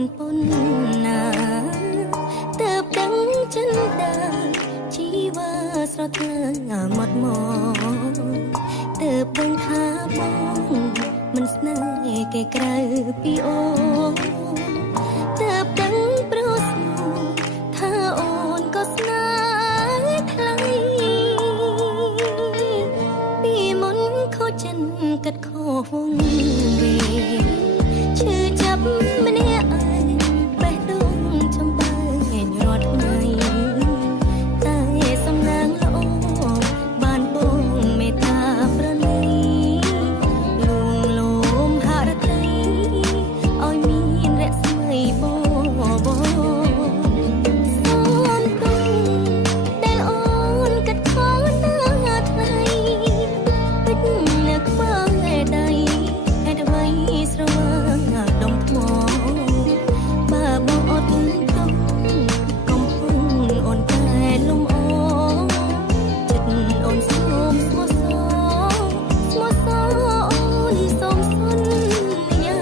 នប៉ុនណាតើដឹងចិនដាជីវ៉ាស្រស់ថ្លាមាត់មកតើដឹងថាបងមិនស្នេហ៍គេក្រៅពីអូនតើដឹងប្រុសស្នូថាអូនក៏ស្នេហ៍ថ្លៃពីមុនខូចចិនកាត់ខុសវងវាឈឺចាប់ម្នាក់ឯងបេះដូងចំបើញរាល់ថ្ងៃតែសំណាងល្អបានបងមេត្តាប្រណីលួងលោមហរតីឲ្យមានរស្មីបបសូមទុំដែលអូនកាត់ខុសណាថ្ងៃពេជ្រនៅក្បែរដៃហេតុអ្វីស្រវាងដុំថ្មបើបងអត់ទុំកំពុងអូនតែលំអចិត្តអូនសូមស្មោះសរអូនសូមសន្យា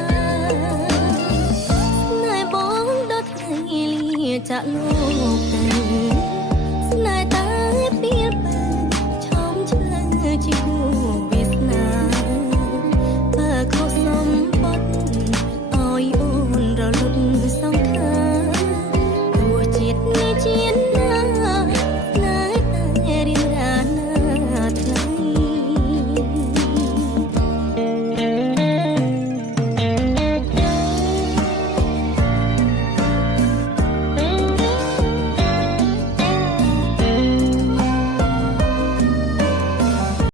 ស្នេហ៍បងដល់ថ្ងៃលាចាក់ល